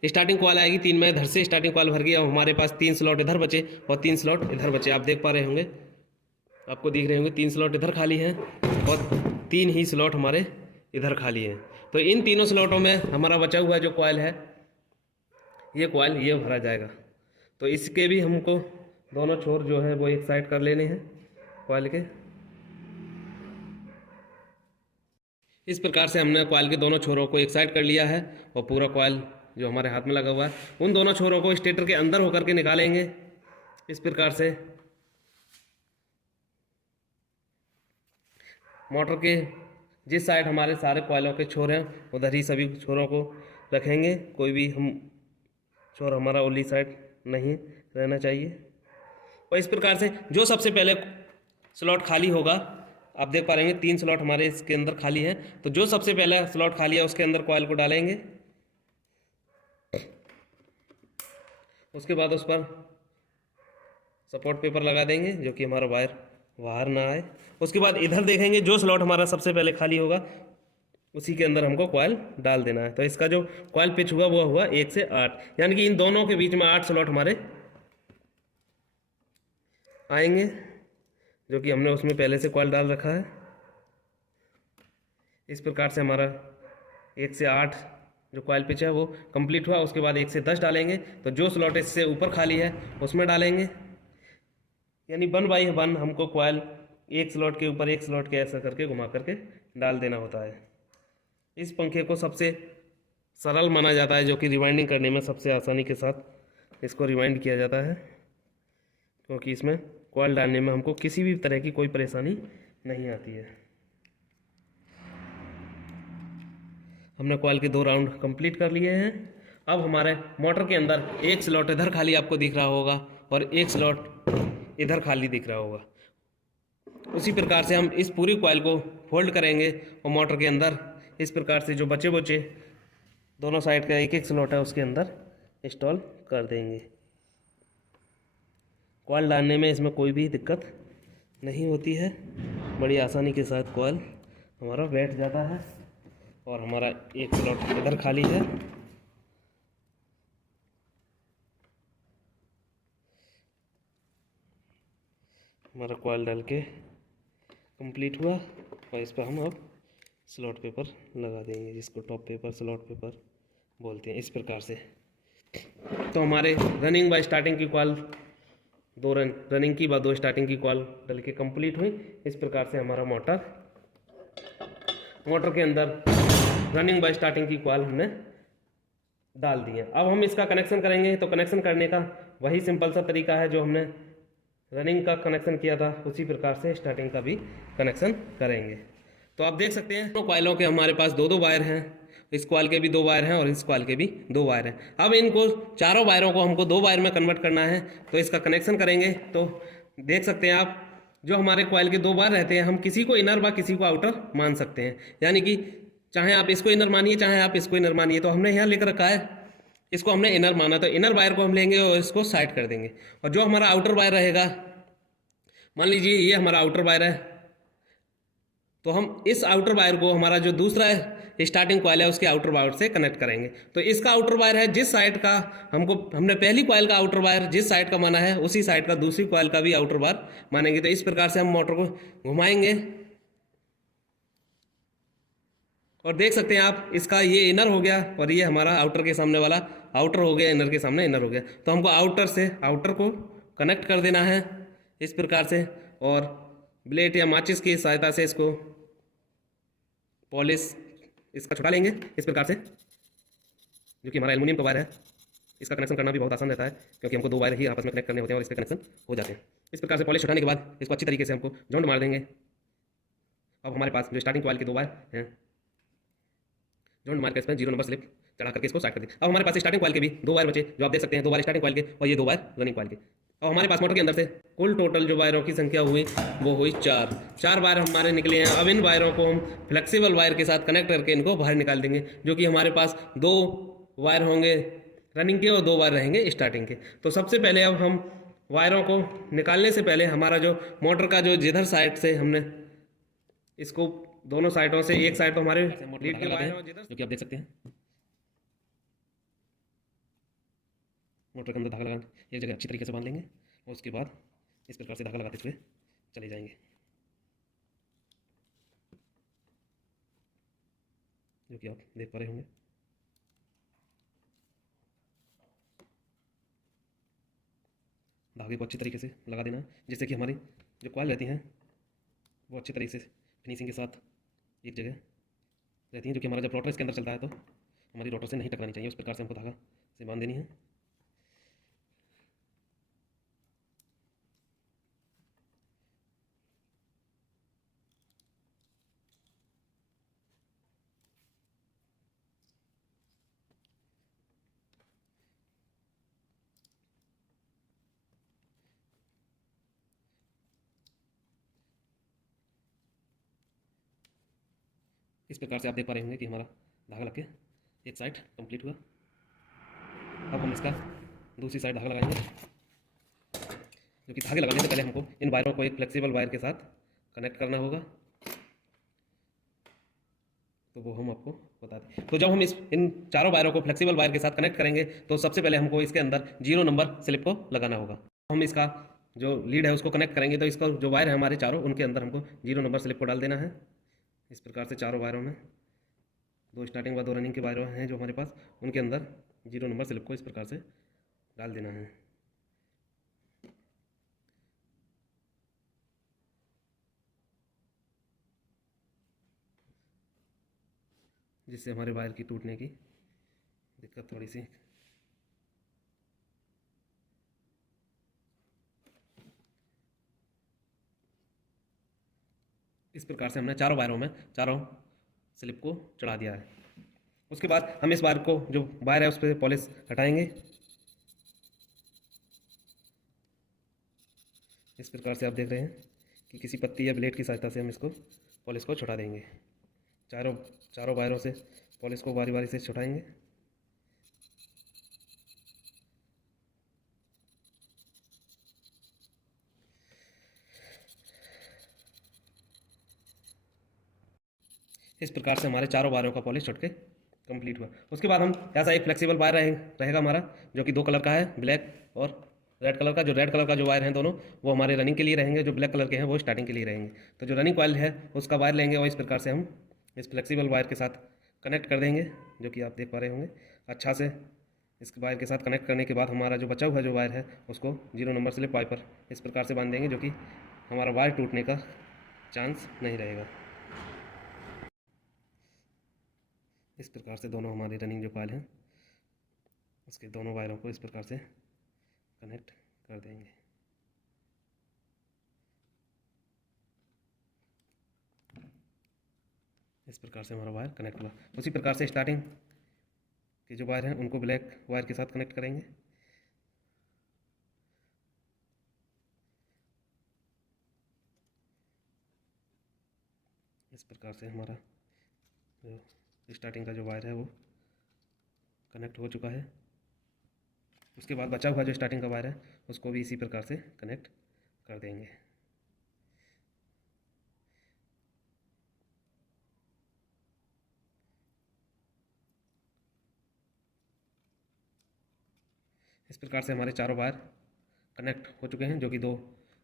स्टार्टिंग कॉइल आएगी, 3 में इधर से स्टार्टिंग कॉइल भर गया। हमारे पास 3 स्लॉट इधर बचे और 3 स्लॉट इधर बचे। आप देख पा रहे होंगे, आपको दिख रहे होंगे 3 स्लॉट इधर खाली हैं और 3 ही स्लॉट हमारे इधर खाली हैं। तो इन तीनों स्लॉटों में हमारा बचा हुआ जो कॉइल है ये कॉइल ये भरा जाएगा। तो इसके भी हमको दोनों छोर जो है वो एक साइड कर लेने हैं कॉइल के। इस प्रकार से हमने कॉइल के दोनों छोरों को एक साइड कर लिया है और पूरा कॉइल जो हमारे हाथ में लगा हुआ है उन दोनों छोरों को स्टेटर के अंदर होकर के निकालेंगे। इस प्रकार से मोटर के जिस साइड हमारे सारे कॉइलों के छोर हैं उधर ही सभी छोरों को रखेंगे। कोई भी हम छोर हमारा ओली साइड नहीं रहना चाहिए। और इस प्रकार से जो सबसे पहले स्लॉट खाली होगा, आप देख पा रहे हैं 3 स्लॉट हमारे इसके अंदर खाली हैं। तो जो सबसे पहला स्लॉट खाली है उसके अंदर कॉइल को डालेंगे। उसके बाद उस पर सपोर्ट पेपर लगा देंगे जो कि हमारा वायर बाहर ना आए। उसके बाद इधर देखेंगे जो स्लॉट हमारा सबसे पहले खाली होगा उसी के अंदर हमको कॉइल डाल देना है। तो इसका जो कॉइल पिच हुआ वो हुआ 1 से 8, यानी कि इन दोनों के बीच में 8 स्लॉट हमारे आएंगे, जो कि हमने उसमें पहले से कॉइल डाल रखा है। इस प्रकार से हमारा 1 से 8 जो कॉइल पिच है वो कंप्लीट हुआ। उसके बाद 1 से 10 डालेंगे। तो जो स्लॉट इससे ऊपर खाली है उसमें डालेंगे, यानी 1 बाई 1 हमको कॉइल एक स्लॉट के ऊपर एक स्लॉट के ऐसा करके घुमा करके डाल देना होता है। इस पंखे को सबसे सरल माना जाता है, जो कि रिवाइंडिंग करने में सबसे आसानी के साथ इसको रिवाइंड किया जाता है, क्योंकि इसमें कॉइल डालने में हमको किसी भी तरह की कोई परेशानी नहीं आती है। हमने कॉइल के 2 राउंड कंप्लीट कर लिए हैं। अब हमारे मोटर के अंदर एक स्लॉट इधर खाली आपको दिख रहा होगा और एक स्लॉट इधर खाली दिख रहा होगा। उसी प्रकार से हम इस पूरी कॉइल को फोल्ड करेंगे और मोटर के अंदर इस प्रकार से जो बचे बचे दोनों साइड का एक एक स्लॉट है उसके अंदर इंस्टॉल कर देंगे। कॉइल डालने में इसमें कोई भी दिक्कत नहीं होती है, बड़ी आसानी के साथ कॉइल हमारा बैठ जाता है। और हमारा एक स्लॉट इधर खाली है। हमारा कॉइल डाल के कंप्लीट हुआ और इस पर हम अब स्लॉट पेपर लगा देंगे, जिसको टॉप पेपर स्लॉट पेपर बोलते हैं। इस प्रकार से तो हमारे रनिंग बाय स्टार्टिंग की कॉइल 2 रनिंग की बाद 2 स्टार्टिंग की कॉइल डल के कंप्लीट हुई। इस प्रकार से हमारा मोटर के अंदर रनिंग बाय स्टार्टिंग की कॉइल हमने डाल दी है। अब हम इसका कनेक्शन करेंगे। तो कनेक्शन करने का वही सिंपल सा तरीका है जो हमने रनिंग का कनेक्शन किया था, उसी प्रकार से स्टार्टिंग का भी कनेक्शन करेंगे। तो आप देख सकते हैं दोनों कॉइलों के हमारे पास 2-2 वायर हैं इस कॉइल के भी 2 वायर हैं और इस कॉइल के भी 2 वायर हैं। अब इनको चारों वायरों को हमको 2 वायर में कन्वर्ट करना है, तो इसका कनेक्शन करेंगे। तो देख सकते हैं आप, जो हमारे कॉइल के 2 वायर रहते हैं, हम किसी को इनर व किसी को आउटर मान सकते हैं। यानी कि चाहे आप इसको इनर मानिए, चाहे आप इसको इनर मानिए। तो हमने यहाँ लिख रखा है, इसको हमने इनर माना, तो इनर वायर को हम लेंगे और इसको साइड कर देंगे। और जो हमारा आउटर वायर रहेगा, मान लीजिए ये हमारा आउटर वायर है, तो हम इस आउटर वायर को हमारा जो दूसरा स्टार्टिंग कॉइल है उसके आउटर वायर से कनेक्ट करेंगे। तो इसका आउटर वायर है जिस साइड का हमने पहली कॉइल का आउटर वायर जिस साइड का माना है, उसी साइड का दूसरी कॉइल का भी आउटर वायर मानेंगे। तो इस प्रकार से हम मोटर को घुमाएंगे और देख सकते हैं आप, इसका ये इनर हो गया और ये हमारा आउटर के सामने वाला आउटर हो गया, इनर के सामने इनर हो गया। तो हमको आउटर से आउटर को कनेक्ट कर देना है इस प्रकार से, और ब्लेड या माचिस की सहायता से इसको पॉलिश इसका छुटा लेंगे इस प्रकार से, जो कि हमारा एल्युमिनियम का वायर है। इसका कनेक्शन करना भी बहुत आसान रहता है, क्योंकि हमको 2 वायर ही आपस में कनेक्ट करने होते हैं और इसके कनेक्शन हो जाते हैं। इस प्रकार से पॉलिश छुटाने के बाद इसको अच्छी तरीके से हमको जॉइंट मार देंगे। अब हमारे पास जो स्टार्टिंग कॉइल के 2 वायर हैं, जॉइंट मार के इसमें 0 नंबर स्लिप चढ़ा करके इसको साइड कर दें। अब हमारे पास स्टार्टिंग कॉइल के भी 2 वायर बचे, जो आप देख सकते हैं, 2 वायर स्टार्टिंग कॉइल के और ये 2 वायर रनिंग कॉइल के। अब हमारे पास मोटर के अंदर से कुल टोटल जो वायरों की संख्या हुई वो हुई 4 वायर हमारे निकले हैं। अब इन वायरों को हम फ्लेक्सिबल वायर के साथ कनेक्ट करके इनको बाहर निकाल देंगे, जो कि हमारे पास 2 वायर होंगे रनिंग के और 2 वायर रहेंगे स्टार्टिंग के। तो सबसे पहले अब हम वायरों को निकालने से पहले हमारा जो मोटर का जो जिधर साइड से हमने इसको दोनों साइडों से, एक साइड तो हमारे लीड के वायर हैं जो कि आप देख सकते हैं, मोटर के अंदर धागा लगा एक जगह अच्छी तरीके से बांध लेंगे और उसके बाद इस प्रकार से धागा लगाते हुए चले जाएंगे, जो कि आप देख पा रहे होंगे। धागे को अच्छी तरीके से लगा देना, जिससे कि हमारी जो कॉइल रहती हैं वो अच्छी तरीके से फिनिशिंग के साथ एक जगह रहती हैं, जो कि हमारा जब रोटर इसके अंदर चलता है तो हमारी रोटर से नहीं टकरानी चाहिए। उस प्रकार से हमको धागा से बांध देनी है। इस प्रकार से आप देख पा रहे होंगे कि हमारा धागा लग के एक साइड कंप्लीट हुआ। अब हम इसका दूसरी साइड धागा लगाएंगे, जो कि धागे लगाने से पहले हमको इन वायरों को एक फ्लेक्सिबल वायर के साथ कनेक्ट करना होगा। तो वो हम आपको बता दें। तो जब हम इन चारों वायरों को फ्लेक्सिबल वायर के साथ कनेक्ट करेंगे, तो सबसे पहले हमको इसके अंदर 0 नंबर स्लिप को लगाना होगा। हम इसका जो लीड है उसको कनेक्ट करेंगे, तो इसका जो वायर है हमारे चारों, उनके अंदर हमको 0 नंबर स्लिप को डाल देना है। इस प्रकार से चारों वायरों में 2 स्टार्टिंग व 2 रनिंग के वायर हैं जो हमारे पास, उनके अंदर 0 नंबर स्लिप को इस प्रकार से डाल देना है। जिससे हमारे वायर की टूटने की दिक्कत थोड़ी सी इस प्रकार से हमने चारों वायरों में चारों स्लिप को चढ़ा दिया है। उसके बाद हम इस वायर को, जो वायर है उस पर पॉलिश हटाएंगे। इस प्रकार से आप देख रहे हैं कि किसी पत्ती या ब्लेड की सहायता से हम इसको पॉलिश को छुटा देंगे। चारों वायरों से पॉलिश को बारी बारी से छुटाएंगे। इस प्रकार से हमारे चारों वायरों का पॉलिश छुट के कंप्लीट हुआ। उसके बाद हम ऐसा एक फ्लेक्सिबल वायर रहेगा हमारा, जो कि 2 कलर का है, ब्लैक और रेड कलर का। जो रेड कलर का जो वायर हैं दोनों, वो हमारे रनिंग के लिए रहेंगे। जो ब्लैक कलर के हैं वो स्टार्टिंग के लिए रहेंगे। तो जो रनिंग कॉइल है उसका वायर लेंगे और इस प्रकार से हम इस फ्लेक्सिबल वायर के साथ कनेक्ट कर देंगे, जो कि आप देख पा रहे होंगे। अच्छा से इस वायर के साथ कनेक्ट करने के बाद हमारा जो बचा हुआ जो वायर है उसको 0 नंबर स्लिप वायर पर इस प्रकार से बांध देंगे, जो कि हमारा वायर टूटने का चांस नहीं रहेगा। इस प्रकार से दोनों हमारे रनिंग जो कॉइल हैं उसके दोनों वायरों को इस प्रकार से कनेक्ट कर देंगे। इस प्रकार से हमारा वायर कनेक्ट हुआ। उसी प्रकार से स्टार्टिंग के जो वायर हैं उनको ब्लैक वायर के साथ कनेक्ट करेंगे। इस प्रकार से हमारा जो स्टार्टिंग का जो वायर है वो कनेक्ट हो चुका है। उसके बाद बचा हुआ जो स्टार्टिंग का वायर है उसको भी इसी प्रकार से कनेक्ट कर देंगे। इस प्रकार से हमारे चारों वायर कनेक्ट हो चुके हैं। जो कि 2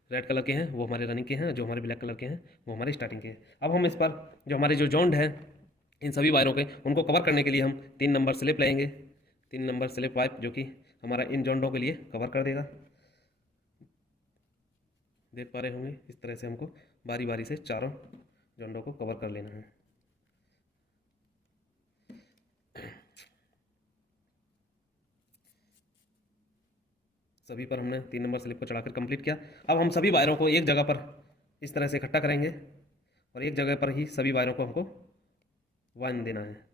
रेड कलर के हैं वो हमारे रनिंग के हैं, जो हमारे ब्लैक कलर के हैं वो हमारे स्टार्टिंग के हैं। अब हम इस पर जो हमारे जो जॉइंट है इन सभी वायरों के उनको कवर करने के लिए हम 3 नंबर स्लिप लेंगे। 3 नंबर स्लिप पाइप जो कि हमारा इन जॉइंटों के लिए कवर कर देगा। देख पा रहे होंगे इस तरह से हमको बारी बारी से चारों जॉइंटों को कवर कर लेना है। सभी पर हमने 3 नंबर स्लिप को चढ़ाकर कंप्लीट किया। अब हम सभी वायरों को एक जगह पर इस तरह से इकट्ठा करेंगे और एक जगह पर ही सभी वायरों को हमको बांध देना है।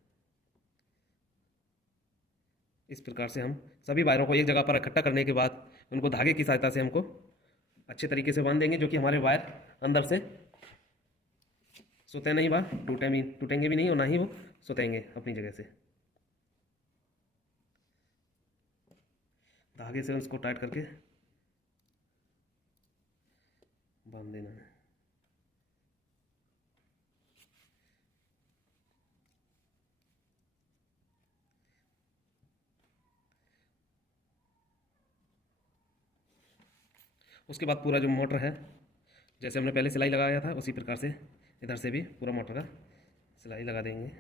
इस प्रकार से हम सभी वायरों को एक जगह पर इकट्ठा करने के बाद उनको धागे की सहायता से हमको अच्छे तरीके से बांध देंगे, जो कि हमारे वायर अंदर से सुते नहीं, बा टूटेंगे भी नहीं और ना ही वो सुतेंगे अपनी जगह से। धागे से उसको टाइट करके बांध देना है। उसके बाद पूरा जो मोटर है जैसे हमने पहले सिलाई लगाया था उसी प्रकार से इधर से भी पूरा मोटर का सिलाई लगा देंगे।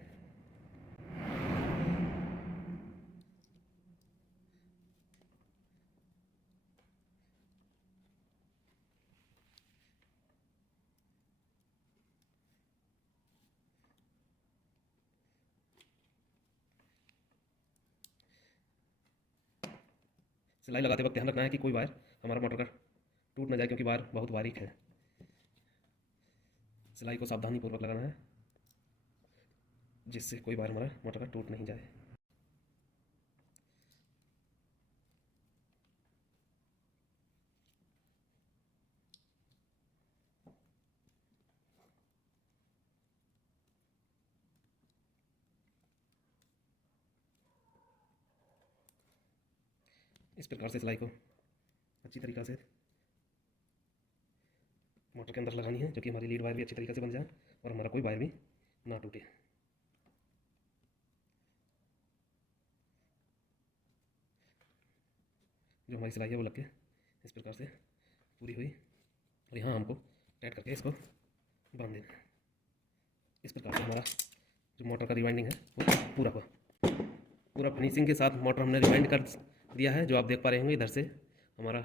सिलाई लगाते वक्त ध्यान रखना है कि कोई वायर हमारा मोटर का टूट ना जाए, क्योंकि वायर बहुत बारीक है। सिलाई को सावधानीपूर्वक लगाना है जिससे कोई वायर हमारा मोटर का टूट नहीं जाए। इस प्रकार से सिलाई को अच्छी तरीक़ा से मोटर के अंदर लगानी है, जो कि हमारी लीड वायर भी अच्छी तरीके से बन जाए और हमारा कोई वायर भी ना टूटे। जो हमारी सिलाई है वो लग के इस प्रकार से पूरी हुई और यहाँ हमको टाइट करके इसको बांध देना है। इस प्रकार से हमारा जो मोटर का रिवाइंडिंग है वो पूरा फिनिशिंग के साथ मोटर हमने रिवाइंड कर दिया है। जो आप देख पा रहे होंगे इधर से हमारा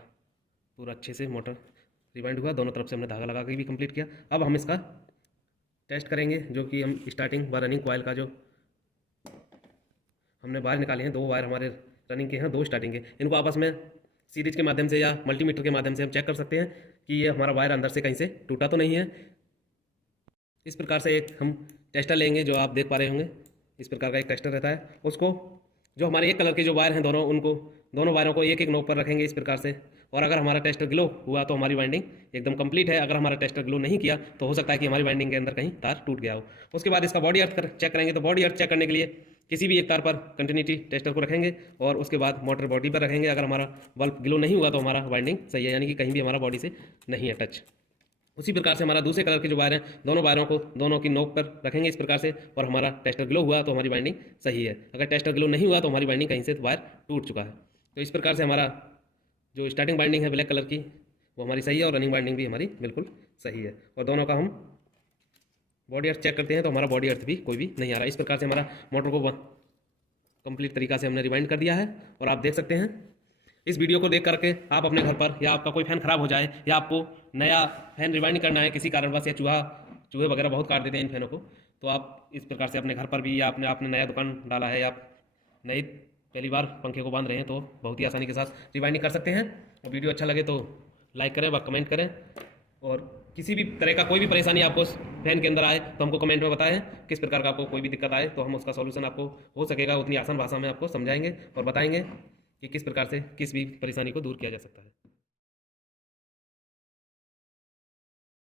पूरा अच्छे से मोटर रिवाइंड हुआ। दोनों तरफ से हमने धागा लगा के भी कंप्लीट किया। अब हम इसका टेस्ट करेंगे, जो कि हम स्टार्टिंग व रनिंग कॉयल का जो हमने वायर निकाले हैं, 2 वायर हमारे रनिंग के हैं, 2 स्टार्टिंग के। इनको आपस में सीरीज के माध्यम से या मल्टीमीटर के माध्यम से हम चेक कर सकते हैं कि ये हमारा वायर अंदर से कहीं से टूटा तो नहीं है। इस प्रकार से एक हम टेस्टर लेंगे, जो आप देख पा रहे होंगे इस प्रकार का एक टेस्टर रहता है। उसको जो हमारे एक कलर के जो वायर हैं दोनों वायरों को एक एक नोक पर रखेंगे इस प्रकार से। और अगर हमारा टेस्टर ग्लो हुआ तो हमारी वाइंडिंग एकदम कंप्लीट है। अगर हमारा टेस्टर ग्लो नहीं किया तो हो सकता है कि हमारी वाइंडिंग के अंदर कहीं तार टूट गया हो। उसके बाद इसका बॉडी अर्थ चेक करेंगे। तो बॉडी अर्थ चेक करने के लिए किसी भी एक तार पर कंटिन्यूटी टेस्टर को रखेंगे और उसके बाद मोटर बॉडी पर रखेंगे। अगर हमारा बल्ब ग्लो नहीं हुआ तो हमारा वाइंडिंग सही है, यानी कि कहीं भी हमारा बॉडी से नहीं है टच। उसी प्रकार से हमारा दूसरे कलर के जो वायर हैं दोनों वायरों को दोनों की नोक पर रखेंगे इस प्रकार से, और हमारा टेस्टर ग्लो हुआ तो हमारी वाइंडिंग सही है। अगर टेस्टर ग्लो नहीं हुआ तो हमारी वाइंडिंग कहीं से वायर टूट चुका है। तो इस प्रकार से हमारा जो स्टार्टिंग बाइंडिंग है ब्लैक कलर की वो हमारी सही है और रनिंग बाइंडिंग भी हमारी बिल्कुल सही है। और दोनों का हम बॉडी अर्थ चेक करते हैं तो हमारा बॉडी अर्थ भी कोई भी नहीं आ रहा। इस प्रकार से हमारा मोटर को कंप्लीट तरीका से हमने रिवाइंड कर दिया है। और आप देख सकते हैं इस वीडियो को देख करके आप अपने घर पर, या आपका कोई फैन खराब हो जाए या आपको नया फैन रिवाइंड करना है किसी कारणवश, या चूहे वगैरह बहुत काट देते हैं इन फैनों को, तो आप इस प्रकार से अपने घर पर भी, या आपने नया दुकान डाला है या आप नई पहली बार पंखे को बांध रहे हैं तो बहुत ही आसानी के साथ रिवाइंडिंग कर सकते हैं। और वीडियो अच्छा लगे तो लाइक करें व कमेंट करें। और किसी भी तरह का कोई भी परेशानी आपको फैन के अंदर आए तो हमको कमेंट में बताएं। किस प्रकार का आपको कोई भी दिक्कत आए तो हम उसका सॉल्यूशन आपको हो सकेगा उतनी आसान भाषा में आपको समझाएंगे और बताएंगे कि किस प्रकार से किस भी परेशानी को दूर किया जा सकता है।